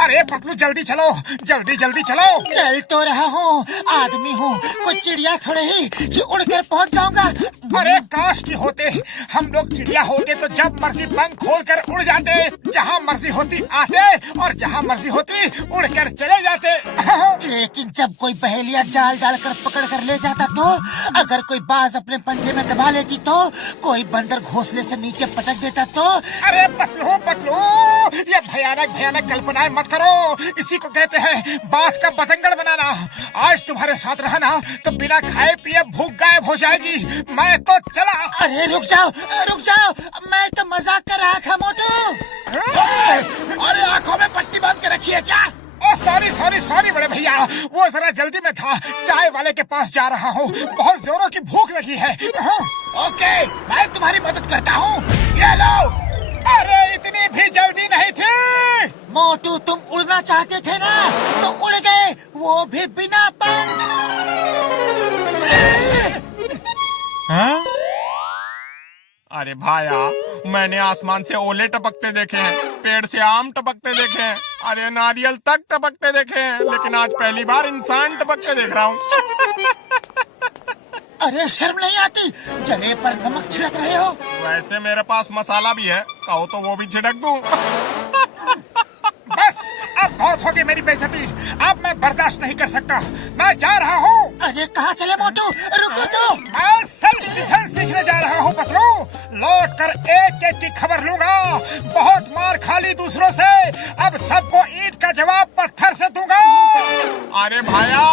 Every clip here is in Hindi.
अरे पतलू जल्दी चलो, जल्दी जल्दी चलो। चल तो रहा हूँ, आदमी हूँ, कोई चिड़िया थोड़े ही कि उड़कर पहुँच जाऊंगा। अरे काश की होते हम लोग चिड़िया होते तो जब मर्जी पंख खोलकर उड़ जाते, जहाँ मर्जी होती आते और जहाँ मर्जी होती उड़कर चले जाते। लेकिन जब कोई पहेलियाँ जाल डालकर पकड़ कर ले जाता तो, अगर कोई बाज अपने पंजे में दबा लेती तो, कोई बंदर घोंसले से नीचे पटक देता तो। अरे पतलू पतलू, ये भयानक भयानक कल्पनाएं मत करो, इसी को कहते हैं बात का बतंगड़ बनाना। आज तुम्हारे साथ रहा ना तो बिना खाए पिए भूख गायब हो जाएगी। मैं तो चला। अरे रुक जाओ, मैं तो मजाक कर रहा था मोटू। अरे आंखों में पट्टी बांध के रखी है क्या? ओ सॉरी सॉरी सॉरी बड़े भैया, वो जरा जल्दी में था, चाय वाले के पास जा रहा हूँ, बहुत जोरों की भूख लगी है। ओके, मैं तुम्हारी मदद करता हूँ, ये लो। अरे इतनी भी जल्दी नहीं थी। मोटू तुम उड़ना चाहते थे ना, तो उड़ गए, वो भी बिना पंख। हाँ? अरे भाया, मैंने आसमान से ओले टपकते देखे हैं, पेड़ से आम टपकते देखे हैं, अरे नारियल तक टपकते देखे हैं, लेकिन आज पहली बार इंसान टपकते देख रहा हूँ। अरे शर्म नहीं आती, जले पर नमक छिड़क रहे हो। वैसे मेरे पास मसाला भी है, कहो तो वो भी छिड़क दूं। बस अब बहुत होगी मेरी बेइज्जती, अब मैं बर्दाश्त नहीं कर सकता, मैं जा रहा हूँ। अरे कहाँ चले मोटू, रुको तो। मैं सेल्फ डिफेंस सीखने जा रहा हूँ पतलू, लौट कर एक एक की खबर लूंगा। बहुत मार खा ली दूसरों से, अब सबको ईंट का जवाब पत्थर से दूंगा। अरे भाया,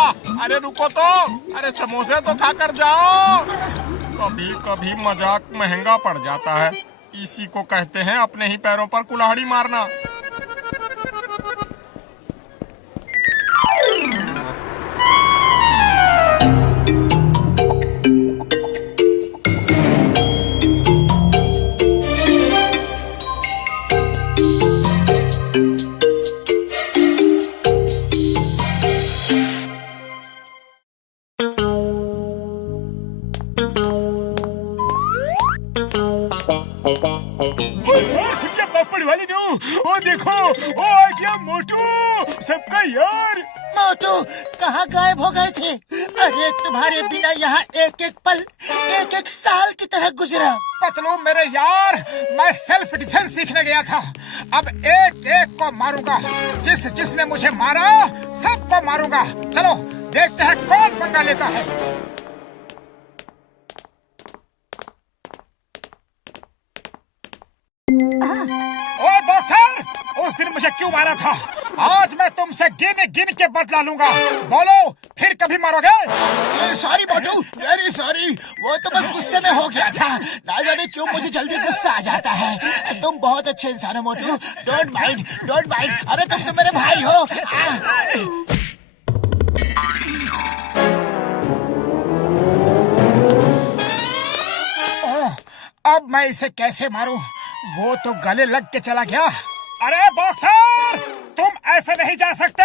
अरे रुको तो, अरे समोसे तो खा कर जाओ। कभी कभी मजाक महंगा पड़ जाता है, इसी को कहते हैं अपने ही पैरों पर कुल्हाड़ी मारना। वाली ओ देखो, ओ आ गया मोटू, सबका यार। मोटू कहाँ गायब हो गए थे? अरे तुम्हारे बिना यहाँ एक एक पल एक एक साल की तरह गुजरा। पतलू मेरे यार, मैं सेल्फ डिफेंस सीखने गया था, अब एक एक को मारूंगा, जिसने मुझे मारा सबको मारूंगा। चलो देखते हैं कौन पंगा लेता है। ओ बॉक्सर, उस दिन मुझे क्यों मारा था? आज मैं तुमसे गिन गिन के बदला लूंगा, बोलो फिर कभी मारोगे? सॉरी मोटू, वेरी सॉरी, वो तो बस गुस्से में हो गया था, ना जाने क्यों मुझे जल्दी गुस्सा आ जाता है। तुम बहुत अच्छे इंसान हो मोटू, डोंट माइंड, डोंट माइंड। अरे तुम तो मेरे भाई हो। अब मैं इसे कैसे मारूं? वो तो गले लग के चला गया। अरे बॉक्सर, तुम ऐसे नहीं जा सकते,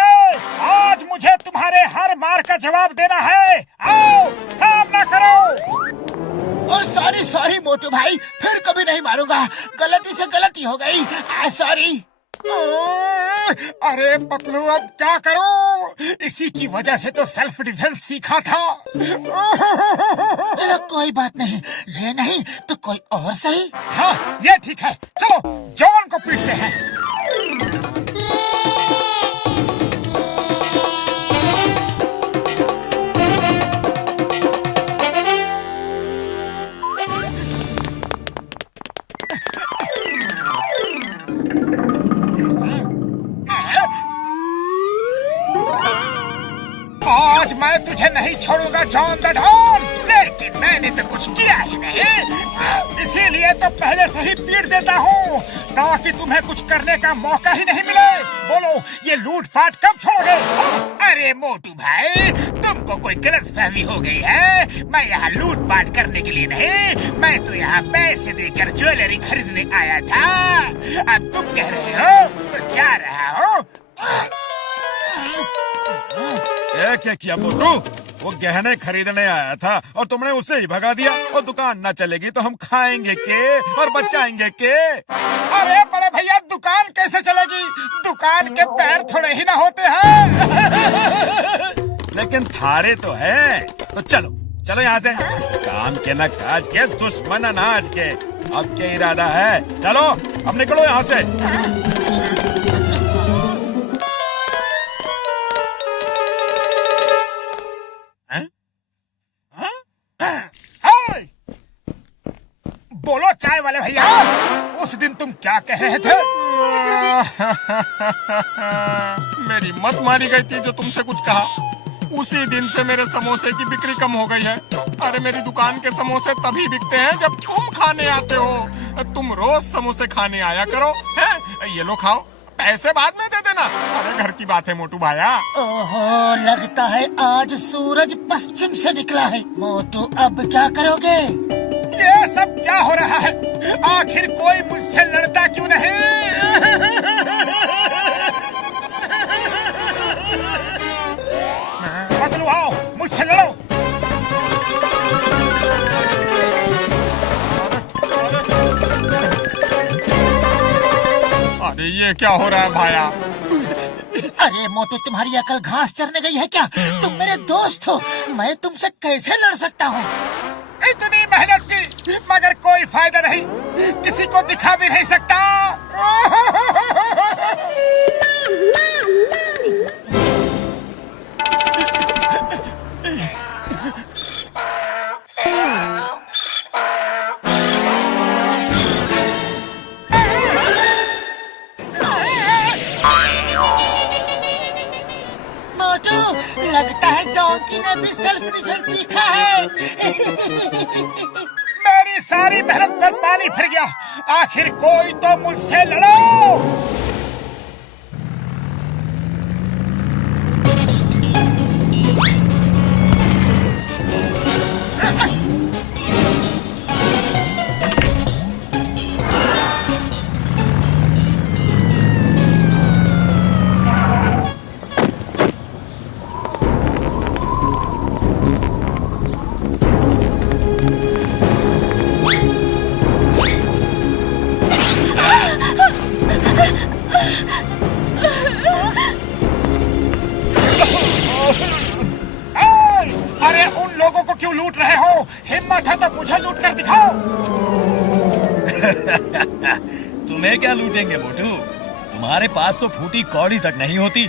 आज मुझे तुम्हारे हर मार का जवाब देना है, आओ सामना करो। ओ सॉरी सॉरी मोटू भाई, फिर कभी नहीं मारूंगा, गलती से गलती हो गई, सॉरी। अरे पतलू अब क्या करूं? इसी की वजह से तो सेल्फ डिफेंस सीखा था। चलो कोई बात नहीं, ये नहीं तो कोई और सही। हाँ ये ठीक है, चलो जॉन को पीटते हैं। आज मैं तुझे नहीं छोड़ूंगा जॉन द डॉन, लेकिन मैंने तो कुछ किया ही नहीं, इसीलिए तो पहले से ही पीट देता हूँ ताकि तुम्हें कुछ करने का मौका ही नहीं मिले। बोलो ये लूटपाट कब छोड़ोगे? अरे मोटू भाई, तुमको कोई गलतफहमी हो गई है, मैं यहाँ लूटपाट करने के लिए नहीं, मैं तो यहाँ पैसे देकर ज्वेलरी खरीदने आया था। अब तुम कह रहे हो तो जा रहा हूँ। क्या किया मोटू? वो गहने खरीदने आया था और तुमने उसे ही भगा दिया। और दुकान न चलेगी तो हम खाएंगे के और बचाएंगे के? अरे बड़े भैया, दुकान कैसे चलेगी? दुकान के पैर थोड़े ही ना होते हैं। लेकिन थारे तो है। तो चलो चलो यहाँ से। काम के न काज के, दुश्मन अनाज के। अब क्या इरादा है? चलो अब निकलो यहाँ से। बोलो चाय वाले भैया, उस दिन तुम क्या कह रहे थे? मेरी मत मारी गई थी जो तुमसे कुछ कहा। उसी दिन से मेरे समोसे की बिक्री कम हो गई है। अरे मेरी दुकान के समोसे तभी बिकते हैं जब तुम खाने आते हो। तुम रोज समोसे खाने आया करो। है ये लो खाओ, पैसे बाद में दे देना। अरे घर की बात है मोटू भाया। ओहो, लगता है आज सूरज पश्चिम से निकला है। मोटू अब क्या करोगे? ये सब क्या हो रहा है? आखिर कोई मुझसे लड़ता क्यों नहीं? पतलू आओ, मुझसे लड़ो। अरे ये क्या हो रहा है भाया? अरे मोटू, तुम्हारी अकल घास चरने गई है क्या? तुम मेरे दोस्त हो, मैं तुमसे कैसे लड़ सकता हूँ? इतनी मेहनत की मगर कोई फायदा नहीं, किसी को दिखा भी नहीं सकता। मोटू, लगता है डोंकी ने भी सेल्फ डिफेंस सीखा है। मेरी सारी मेहनत पर पानी फिर गया। आखिर कोई तो मुझसे लड़ो। अरे उन लोगों को क्यों लूट रहे हो? हिम्मत है तो मुझे लूट कर दिखाओ। तुम्हें क्या लूटेंगे मोटू? तुम्हारे पास तो फूटी कौड़ी तक नहीं होती।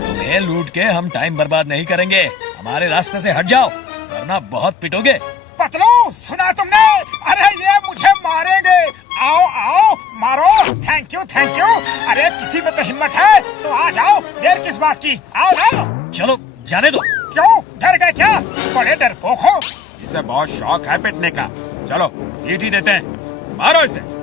तुम्हें लूट के हम टाइम बर्बाद नहीं करेंगे। हमारे रास्ते से हट जाओ वरना बहुत पिटोगे। पतलू, सुना तुमने? अरे ये मुझे मारेंगे। आओ आओ, मारो। Thank you thank you. अरे किसी में तो हिम्मत है तो आ जाओ, देर किस बात की? आओ आओ। चलो जाने दो। क्यों, डर गए क्या? बड़े डरपोक हो। इसे बहुत शौक है पिटने का। चलो ईंट ही देते हैं, मारो इसे।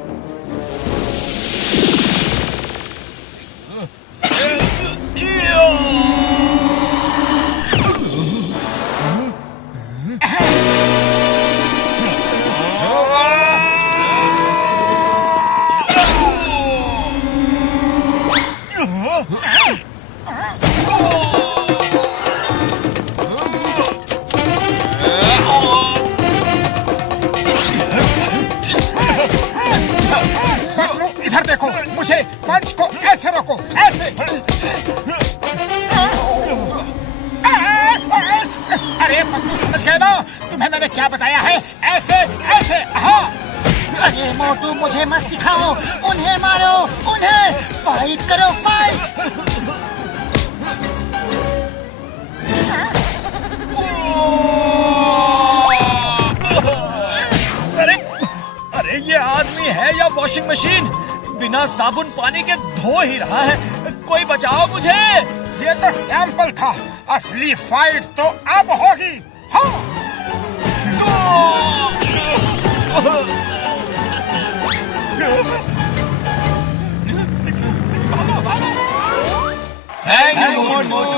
इधर देखो, मुझे पंच को ऐसे रोको, ऐसे। अरे पतलू, समझ गए ना? तुम्हें मैंने क्या बताया है? ऐसे ऐसे। हाँ। अरे मोटू, मुझे मत सिखाओ। उन्हें मारो, उन्हें। फाइट करो, फाइट। अरे ये आदमी है या वॉशिंग मशीन? बिना साबुन पानी के धो ही रहा है। कोई बचाओ मुझे। ये तो सैंपल था, असली फाइट तो अब होगी। हाँ। Thank you Motu.